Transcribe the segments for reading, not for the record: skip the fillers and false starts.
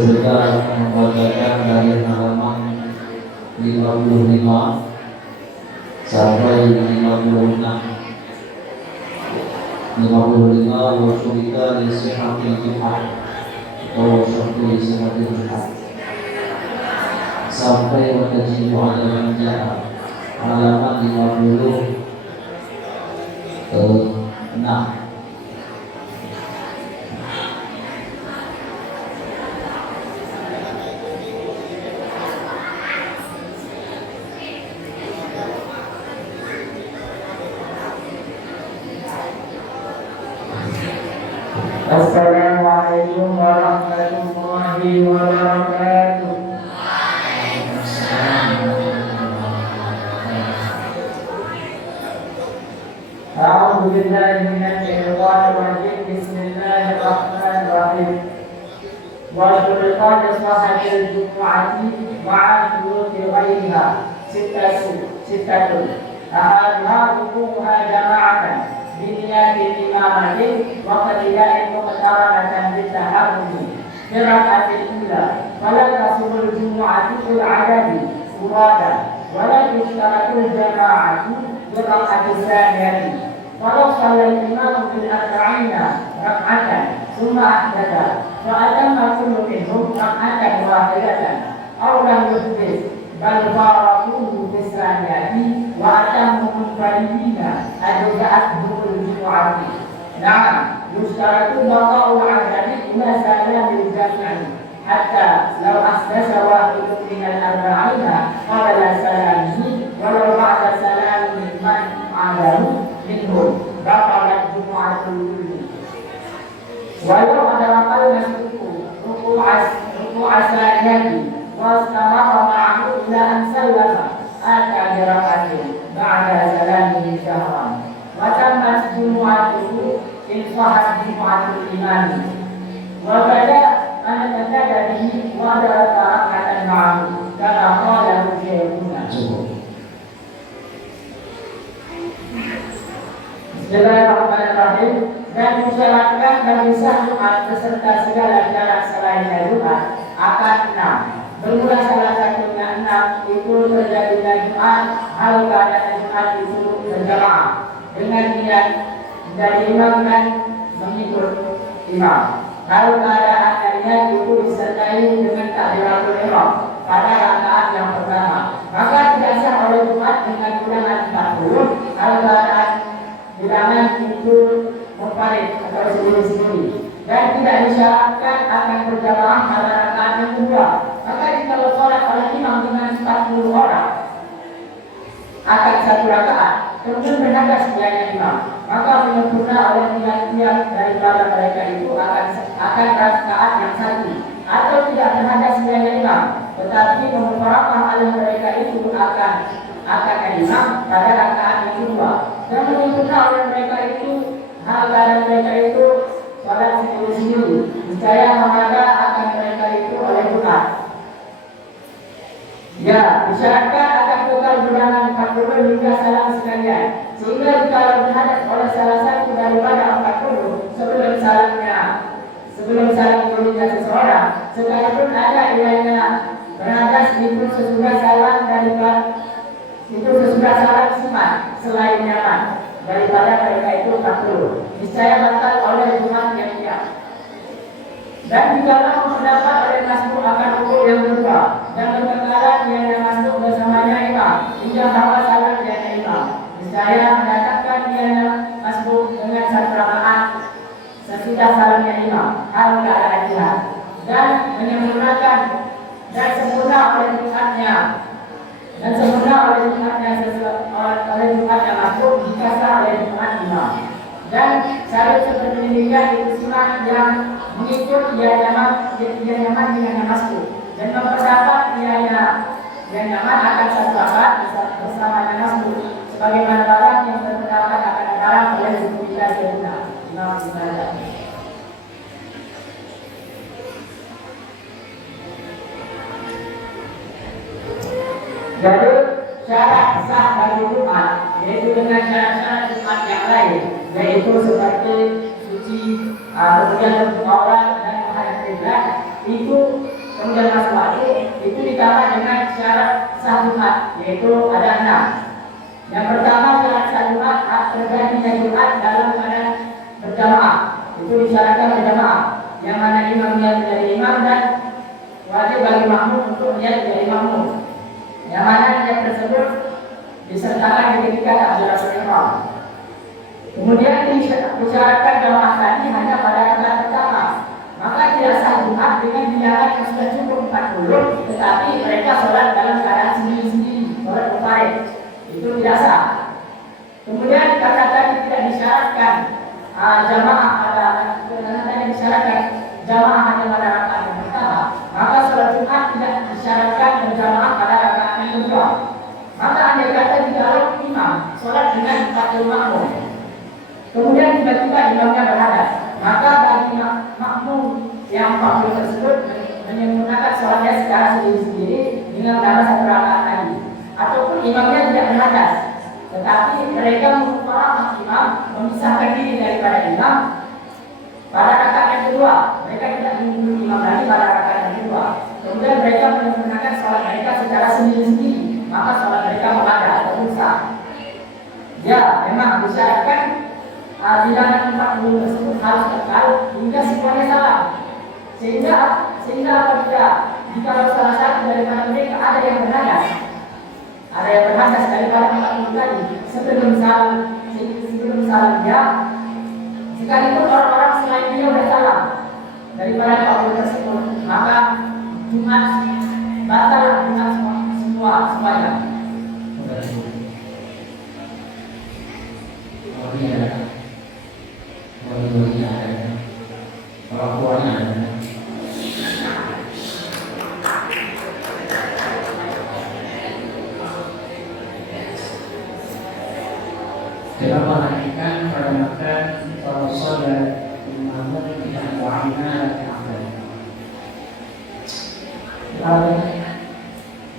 Kita membacakan dari halaman 55 sampai 56. 55 wasyurika lisihatil jihad atau wasyurika lisihatil jihad sampai watajibu ala manjaha halaman 56. Assalamualaikum warahmatullahi wabarakatuh. A'udzu billahi minasy syaithanir rajim. Bismillahirrahmanirrahim. Wa syurqat sahatil jumu'ati ma'a syuruti ghaiha sittatun ahadha hukuha jama'atan biniyatil imamatin wa qadiyatin muqtaranatan bitaharrumi firaqatil ula wala tasubul jumu'ati bil adadi murada wala yushtaratul jama'atu biraqatil thaniyati walau shallal imamu bil arba'ina rak'atan summa ahdatha wa atamma kullu minhum rak'atan wahidatan aw lam yuhdith bal faraquhu bis thaniyati wa atammu munfaridina adja'atuhum jumu'ati. Nah, yustaratu baqa'ul 'adadi ila salamil jami'i hatta law asdasa wahidun minal arba'ina qabla salamihi walau ba'da salamihi man 'adahu minhum baqalat jumu'atul kulli. Walau adalah ruku asaniyati wastamara ma'ahu ila an sallama ata dirakatin ba'da salamihi syahran wa tammat jumu'atuhu in sahat jumu'atul imami wa bada an tatada bihi wa daraka rakatan ma'ahu kama qala syekhuna. Bismillahirrahmanirrahim. Dan mensyaratkan bagi sah Jumat beserta segala jarak selainnya Jumat akan 6. Bermula salah satunya 6 itu terjadinya Jumat hal keadaan Jumat itu berjamaah dengan niat dari imam dan mengikut imam. Kalau keadaan niat itu disertai dengan takbiratul ihram pada rakaat yang pertama, maka tidak sah oleh Jumat dengan bilangan 40 kalau keadaan bilangan itu munfarid atau sendiri-sendiri dan tidak disyaratkan akan berjamaah pada rakaat yang kedua. Maka jika sholat oleh imam dengan 40 orang akan satu rakaat, kemudian bernagas niatnya imam, maka menyempurna oleh niat-niat daripada mereka itu akan rakaat yang satu, atau tidak bernagas niatnya imam, tetapi memufarakah oleh mereka itu akan imam pada rakaat yang kedua, dan menyempurna oleh mereka itu hal keadaan mereka itu sholat sendiri-sendiri, niscaya maka akan mereka itu oleh Jumat. Ya, disyaratkan akan total bilangan 40 hingga salam sekalian, sehingga jika berhadas oleh salah satu daripada 40 sebelum salam dirinya seseorang, sekalipun ada ianya berhadas itu sesudah salam simat selain nyaman daripada mereka itu 40, niscaya batal oleh Jumat yang tiap. Dan jikalau mendapat oleh masbuk akan rukuk yang kedua dan berkekalan yang masbuk bersamanya imam hingga bahwa salam yang imam, niscaya mendatangkan yang masbuk dengan satu rakaat sesudah salamnya imam hal keadaan jihad dan menyempurnakan dan sempurna oleh Jumatnya masbuk jika sah oleh Jumat imam. Dan syarat seperti demikian itu sunah yang mengikut dia nyaman dengan masbuk dan memperdapat dia nyaman akan satu rakaat bersama masbuk, sebagaimana barang yang berpendapat akan dilarang oleh Bukhari Syekhuna Imam Ibadah. Jadi syarat sah bagi Jumat yaitu dengan syarat-syarat Jumat yang lain, yaitu seperti suci, kemudian aurat dan menghadap kiblat, itu kemudian masuk waktu itu ditambah dengan syarat sah Jumat, yaitu ada 6. Yang pertama syarat sah Jumat terjadinya Jumat dalam keadaan berjamaah, itu disyaratkan berjamaah, yang mana imamnya menjadi imam dan wajib bagi makmum untuk dia menjadi makmum, yang mana yang tersebut disertakan ketika takbiratul ihram. Kemudian disyaratkan jamaah tadi hanya pada rakaat pertama, maka tidak sah Jumat dengan dinyatakan yang sudah cukup 40, tetapi mereka sholat dalam keadaan sendiri-sendiri, sholat mufarrid, itu tidak sah. Kemudian karena tadi tidak disyaratkan jamaah pada karena tadi disyaratkan jamaah hanya pada rakaat yang pertama, maka sholat Jumat tidak disyaratkan berjamaah pada rakaat yang kedua. Maka andai kata jika imam sholat dengan 40 makmum, kemudian tiba-tiba imamnya berhadas, maka bagi makmum yang 40 tersebut menyempurnakan sholatnya secara sendiri-sendiri dengan tambah 1 rakaat lagi. Ataupun imamnya tidak berhadas, tetapi mereka para imam memisahkan diri daripada imam pada rakaat yang kedua. Mereka tidak mengikuti imam lagi pada rakaat yang kedua. Kemudian mereka menyempurnakan sholat mereka secara sendiri-sendiri, maka sholat mereka mengada atau sah. Ya, memang disyaratkan bilangan 40 tersebut harus kekal hingga semuanya salah. Sehingga apabila jika salah satu daripada mereka ada yang berhadas daripada 40 tadi sebelum salam dia, sekalipun orang-orang selain dia bersalah daripada 40 tersebut, maka Jumat batal dengan semuanya. Dalam menanyakan pada mata para saudara imamun yang wa'ina dan amal.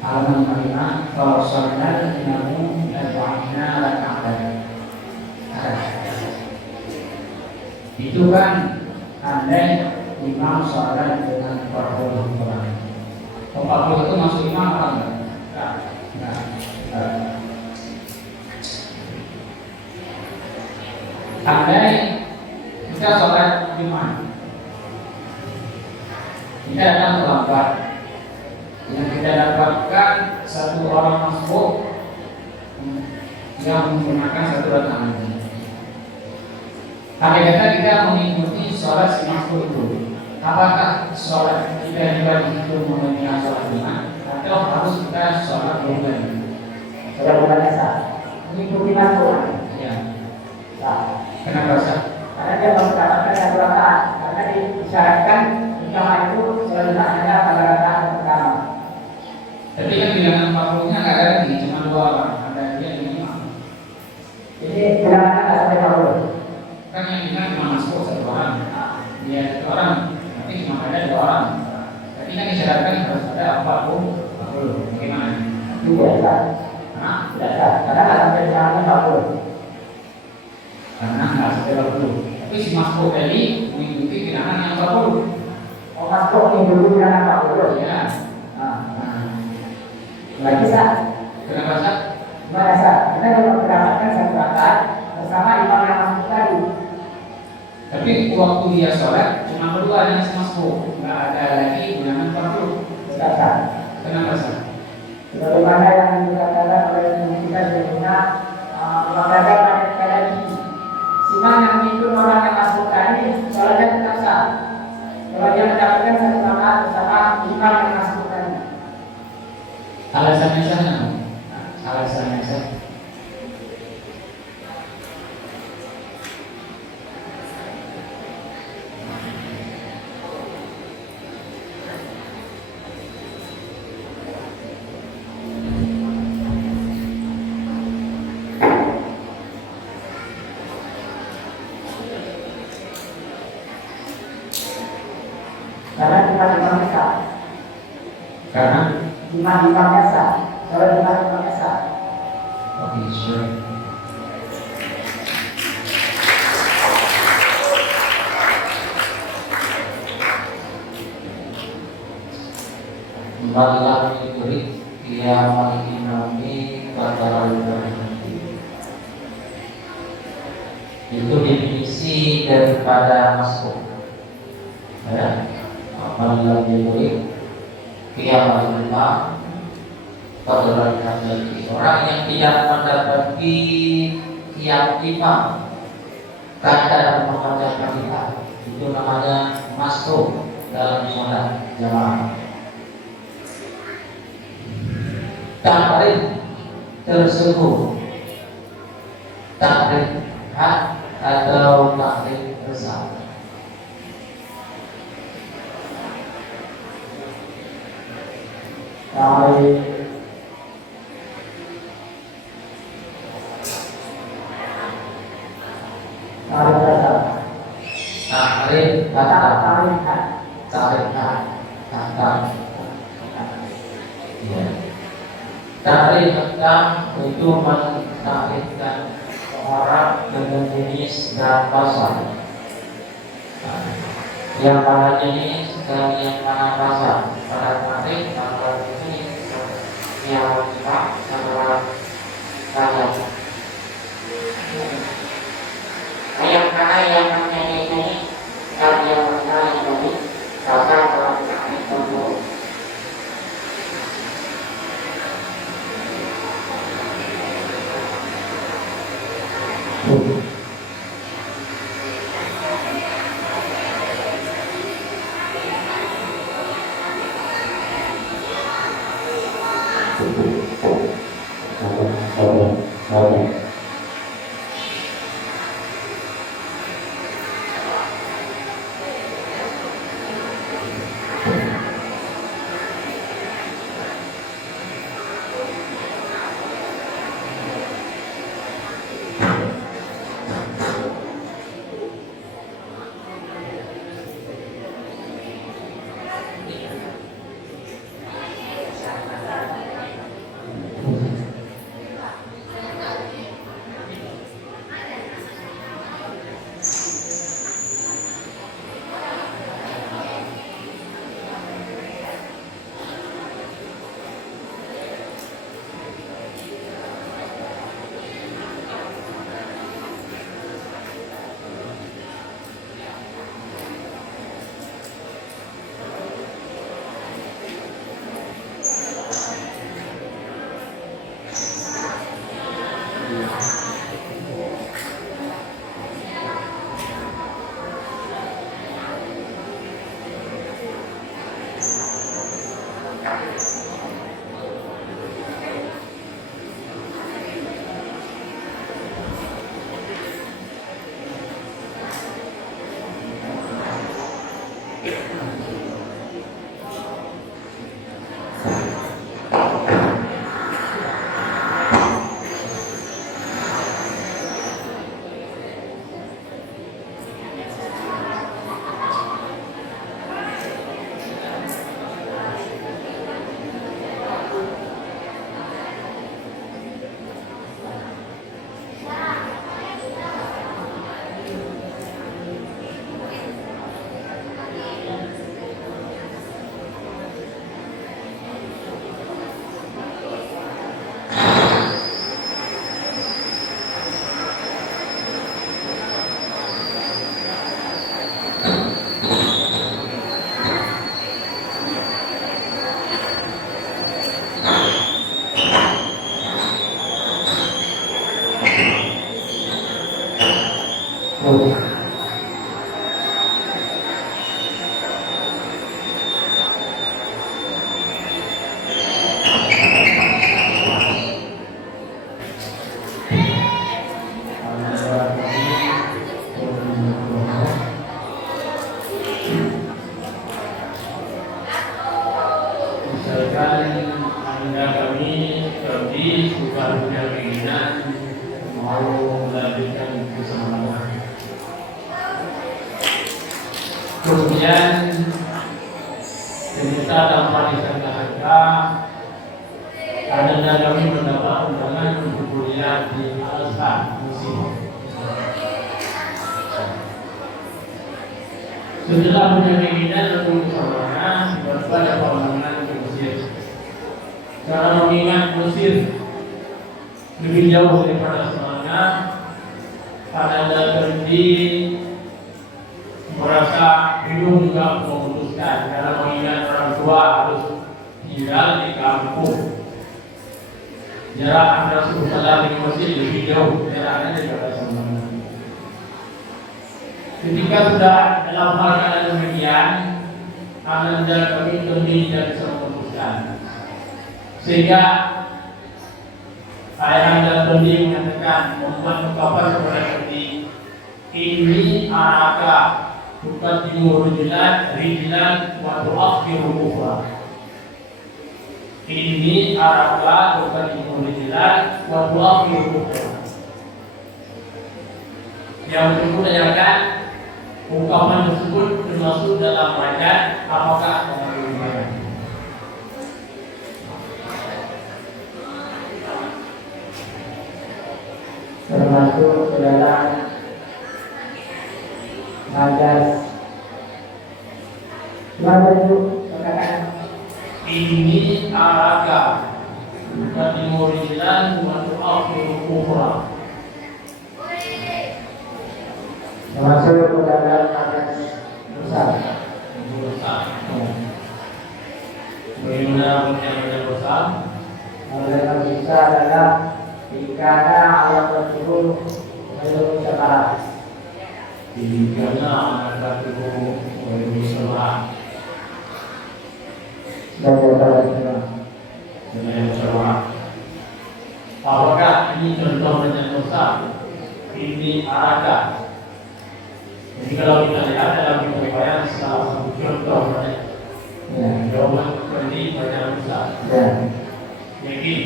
Alaman kalimah para saudara imamun dan wa'ina dan amal. Itu kan andai imam sholat dengan 40 orang. 40 itu masuk imam apa enggak? Enggak. Andai kita sholat Jumat, kita datang terlambat, yang kita dapatkan 1 orang masuk yang menggunakan 1 rakaat. Hakikatnya kita mengikuti sholat si masuk itu. Apakah sholat kita juga dihitung memenuhi sholat Jumat, atau harus kita sholat bulan? Sholat bulannya sah, mengikuti masuk. Ya. Sah. Kenapa sah? Karena dia mendapatkan 1 rakaat, karena disyaratkan jamaah itu selalu hanya pada rakaat pertama. Tapi kan bilangan 40-nya nggak ada lagi, cuma 2 orang, ada dia yang imam. Jadi bilangannya nggak sampai 40. Kan yang imam cuma masuk 1 orang, dia 1 orang, tapi cuma ada 2 orang. Tapi kan disyaratkan harus ada 40. Bagaimana? Tidak sah. Tidak sah, karena nggak sampai bilangannya 40. Karena nggak sampai 40. Tapi si masuk tadi mengikuti bilangan yang 40. Oh, masuk mengikuti bilangan 40. Ya. Lagi sah. Kenapa sah? Gimana sah? Kita kalau mendapatkan 1 rakaat bersama imam yang masuk tadi. Tapi waktu dia sholat cuma berdua dengan si masuk, nggak ada lagi bilangan 40. Tidak sah. Kenapa sah? Sebagaimana yang dikatakan oleh kita sebelumnya, mengatakan pada imam yang mengikut orang yang masuk tadi sholatnya tetap sah. Kalau dia mendapatkan 1 rakaat bersama imam yang masuk tadi. Alasannya sana. Alasannya sah. Karena imam sah. Karena Imam-imamnya sah. Kalau imam-imamnya sah. oke, sure. malam diberi kiamat imami kata itu definisi daripada masuk ya. Malam diberi kiamat imam kata orang yang tidak mendapati kiam imam kadar membaca Fatihah itu namanya masuk dalam sholat jamaah. Takrib tersebut takrib hak atau takrib bersama. Takrib Takrib itu mentakrifkan orang dengan jenis dan pasal. Yang mana jenis dan yang mana pasal. Pada takrif antara jenis yang sama pasal. Yang mana yang menjadi jenis dan yang mana yang jenis pasal dalam takrif tersebut. Kemudian ternyata tanpa disangka-sangka ada kami mendapat undangan untuk kuliah di Al-Azhar Musim. Setelah punya keinginan untuk bersama, tiba-tiba ada pembangunan di Mesir. Cara mengingat Mesir lebih jauh daripada semuanya, karena Kendi merasa bingung juga memutuskan karena mengingat orang tua harus tinggal di kampung. Jarak antara suku Salam dengan Mesir lebih jauh jaraknya daripada semuanya. Ketika sudah dalam hal keadaan demikian, Ananda kami Kendi dan bisa memutuskan. Sehingga Ayahanda Kendi mengatakan, membuat ungkapan kepada Kendi, ini araka bukan timur rijilan waktu akhir ukhra. Ini araka bukan timur rijilan waktu akhir ukhra. Yang menanyakan ungkapan tersebut termasuk dalam ayat apakah mengandung termasuk dalam majas itu katakan ini araka bukan timur rijilan waktu akhir ukhra. termasuk dalam majas besar. Bagaimana yang besar? Majas besar adalah jika ayat tersebut belum separah. Karena anak itu lebih selah Dan dengan selah. Apakah ini contoh dengan besar? Ini araka. Jadi kalau kita lihat dalam penyampaian salah satu contoh jawaban ini pertanyaan besar. Yakin.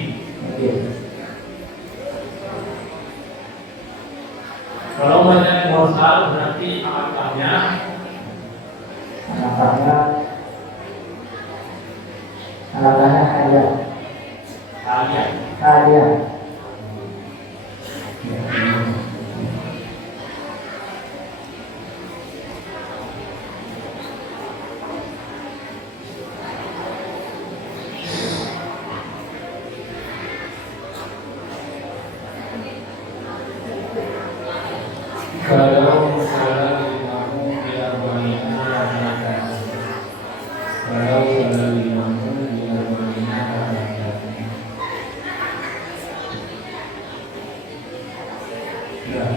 Kalau banyak mursal berarti akalnya hadiah. kalau salah limamu biar banyak kalau salah limamu biar banyak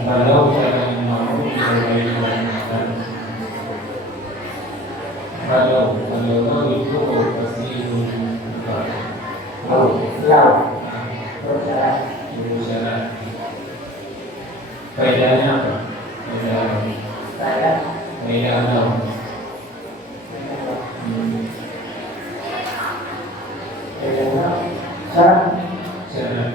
kalau salah limamu biar banyak kalau itu pasti berusaha faedahnya apa? Faedah apa? Syarat.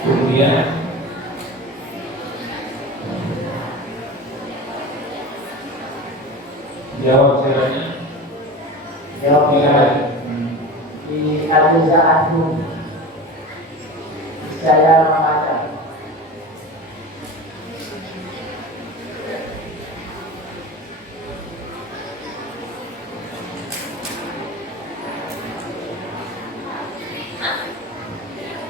Kemudian jawab syaratnya. Jawab di al-jazaatu saya membaca.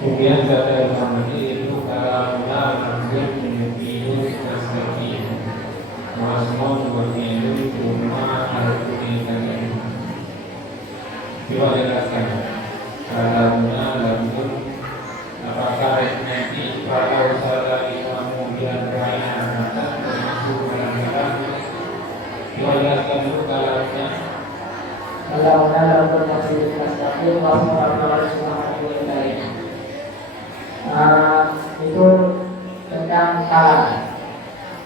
Kemudian kata Imam itu kalau lanjut menyebut seperti Masmon berniru cuma harus diingatkan. Coba jelaskan. Kalau lanjut apakah nanti kalau salah Imam bilang banyak anak termasuk dalam. Coba jelaskan dulu kalaunya. Kalau bermaksud mustaqim itu tentang kalam.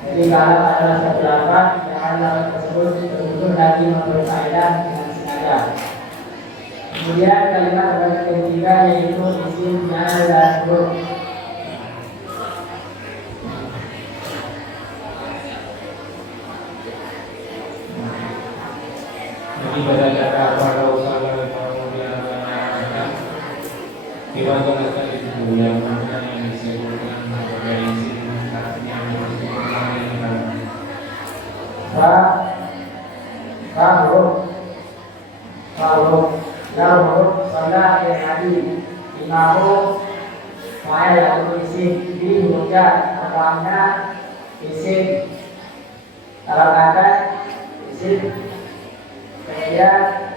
Jadi kalam adalah satu lafaz yang dalam tersebut betul-betul lagi memberi faedah dengan sengaja. Kemudian kalimat yang ketiga yaitu isim dan huruf. Jadi pada cara kalau salah kemudian dibaca itu yang mana yang disebutkan sebagai isim artinya Lalu salat yang tadi imamu fa'il atau isim di hujat apanya isim kalau kata isim kemudian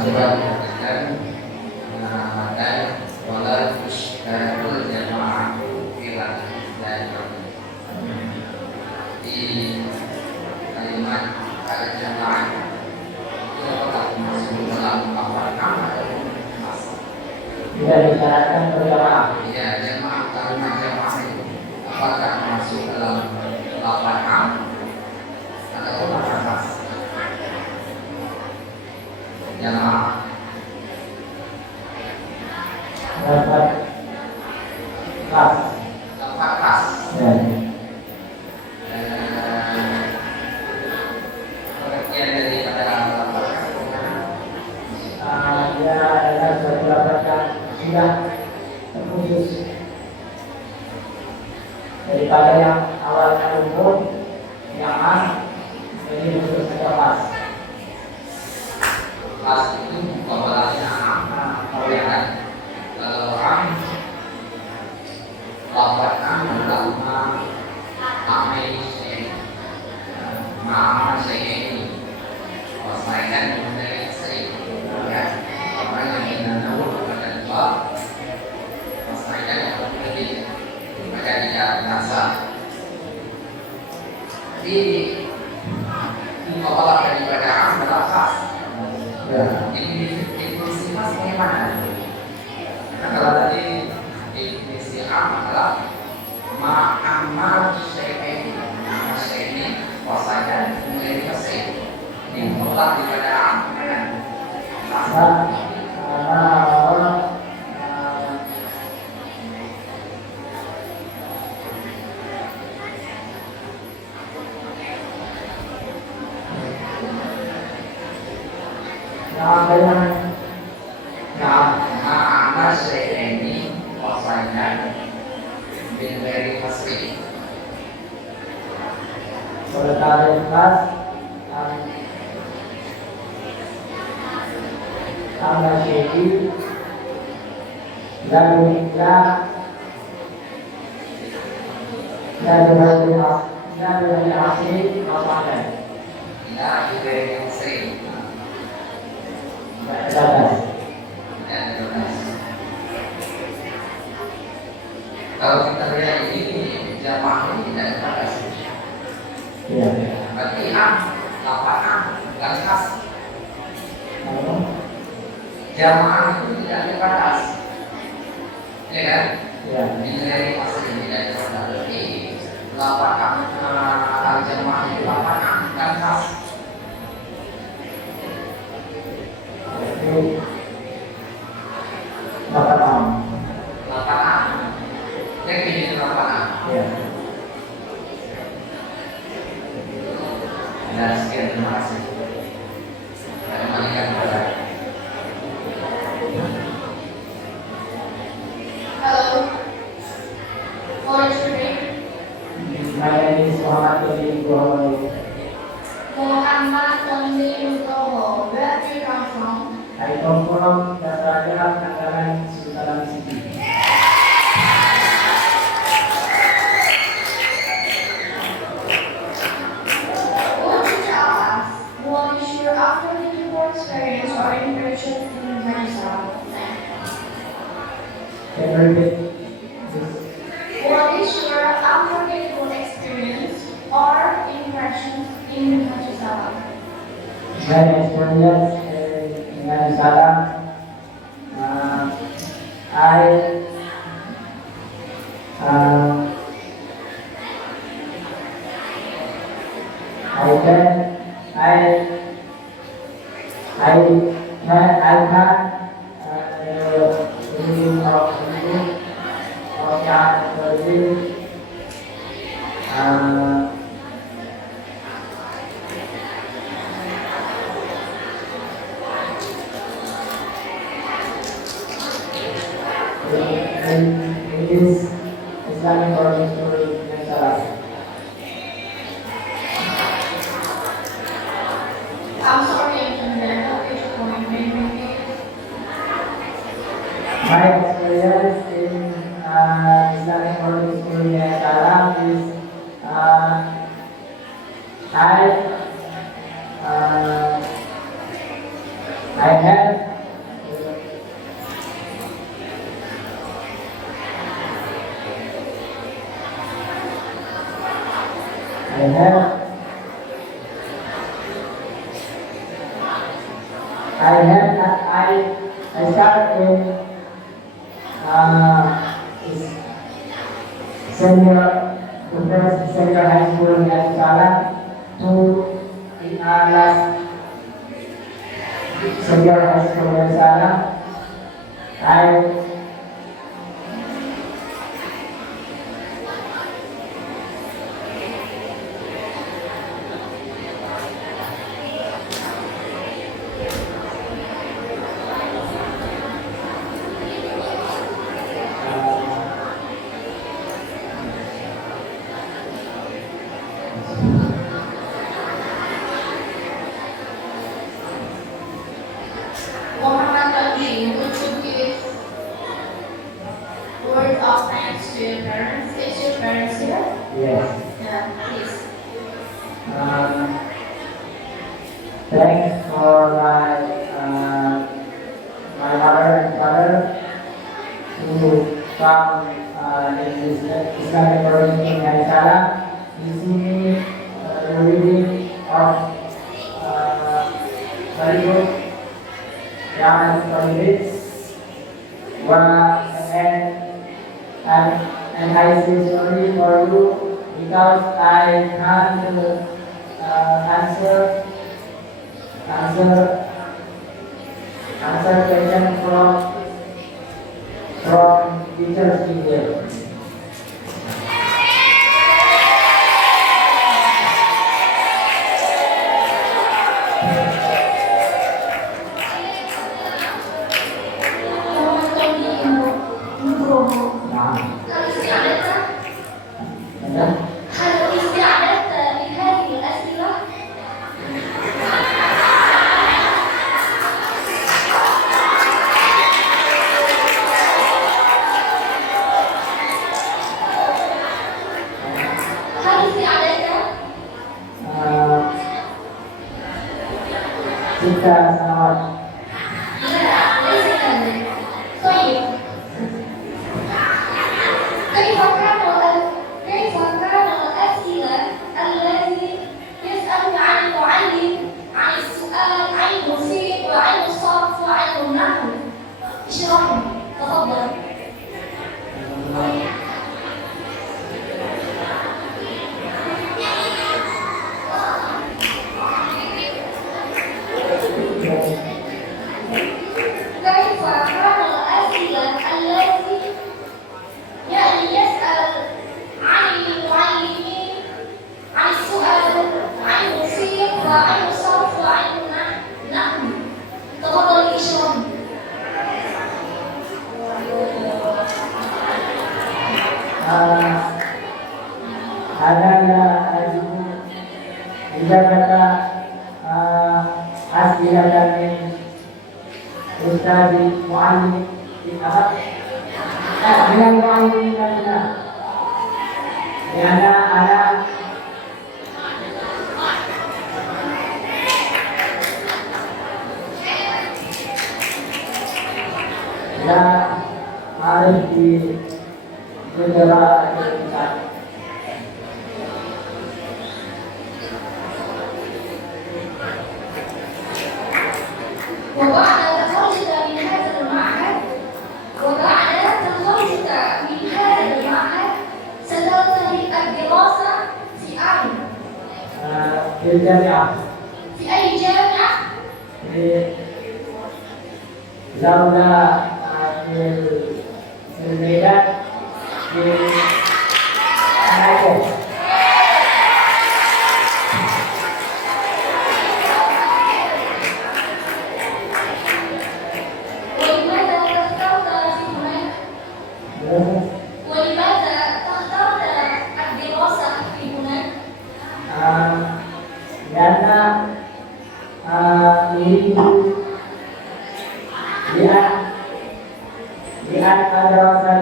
coba perhatikan mengamalkan wala tusyarul jamaah filah dan di kalimat al-jamaah itu apakah masuk dalam apa nama atau masuk? tidak disyaratkan berjamaah. Ya, jamaah kalimat jamaah itu apakah masuk dalam lapan am atau lapan mas? Jamaah Dapat kelas. lapan kas. Ya. Pengertian daripada lapan kas Dia adalah suatu lapan yang sudah terkhusus daripada yang awalnya umum yang ini khusus saja pas. kelas itu bawalannya am, ya kan? Kalau am, lapan am adalah ma'amai ini. Persaingan mengenai sei, ya. Orang yang menanam kepada dua, persaingan yang lebih maka tidak terasa. Jadi bawalan daripada am adalah khas. Definisi mas bagaimana? Karena kalau tadi definisi am adalah ma'amal syai'in, wasanya menjadi mesin. Ini mutlak daripada am. Ma'amal syai'in, wasanya menjadi mesin. Berkali kelas sama syedi dan juga dan dari asli apa Ya, menjadi mesin. Dan jelas. Kalau kita lihat ini jamaah ini tidak terbatas. Iya. Berarti am, lapan am, bukan khas. Jamaah itu tidak terbatas, ya kan? Iya. Ini dari asli tidak terbatas. Berarti lapan am, jamaah itu lapan am, bukan khas. Dapat am. Lapan am, yang ini lapan am. Iya. Dan sekian, terima kasih. Saya kembalikan kepada Hello. What is your name? My name is Muhammad Tony Gohoi. Muhammad Tony Nugroho. Where do you come from? I come from Dasaraja, Tangerang, Sultan City. Would you tell us what is your after-living experience or impression in Venezuela? Can you repeat this? What is your unforgettable experience or impressions in Venezuela? My experience dengan salam, I have I have I start in senior high school in Salah to last senior high school in Salah. I Muhammad Ali, would you give word of thanks to your parents? Is your parents here? yes. Yeah, please. Thanks for my mother and father who come in this Islamic community in Salah. You see me reading of very good Quran from this and I say sorry for you because I can't answer question from teachers here. هل استعددت لهذه الأسئلة؟ هل استعددت؟ 6 سنوات. لا، ليس كذلك. طيب. كيف كان الأسئلة التي يسأل عن المعلم عن السؤال عن المفيد وعن الصرف وعن النحو؟ اشرح لي، تفضل. كيف كان الأسئلة التي يسأل عن المعلمين عن السؤال عن المفيد وعن الصرف وعن النحو؟ تفضل اشرح لي. Ada kata asila dari Ustaz Mu'allim dengan mu'allim kita ada harus di negara kita. وبعد تخرجك من هذا المعهد ستنتهي الدراسة في أين؟ في الجامعة في أي جامعة؟ في زاوية في الميدان في Aceh. ولماذا اخترت في هناك؟ ولماذا اخترت الدراسة في هناك؟ Karena ini lihat madrasah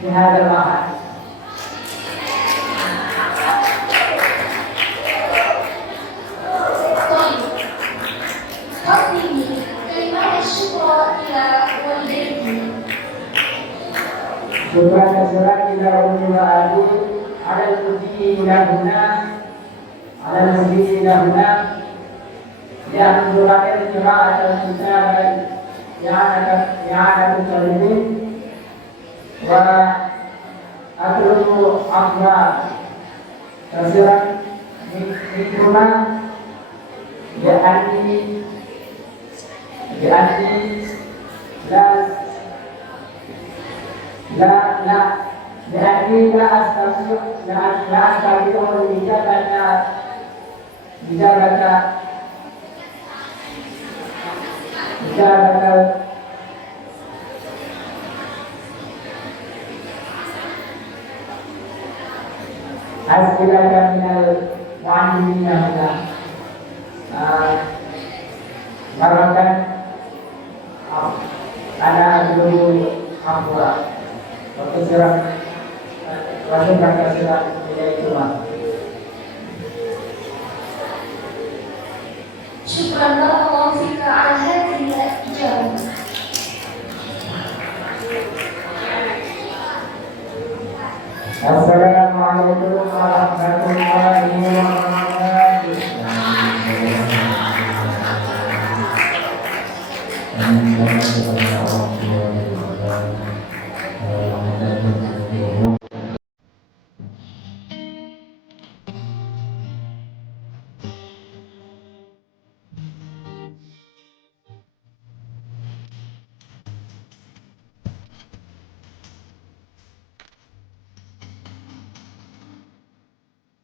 في هذا الوقت. طيب، قدمي كلمات الشكر إلى والديك. شكرا كثيرا إلى أمي وأبي على المجيء لهنا لأنظر قراءة الكتاب إعادة التلميذ وأطلب أخبار كثيرا منهما لأني لأني لا أستطيع إجابة أسئلة من المعلمين هنا مرة أنا أطلب أخبار وشكرا كثيرا إليكما. شكرا بارك الله فيك على هذه الإجابة. السلام عليكم ورحمة الله وبركاته.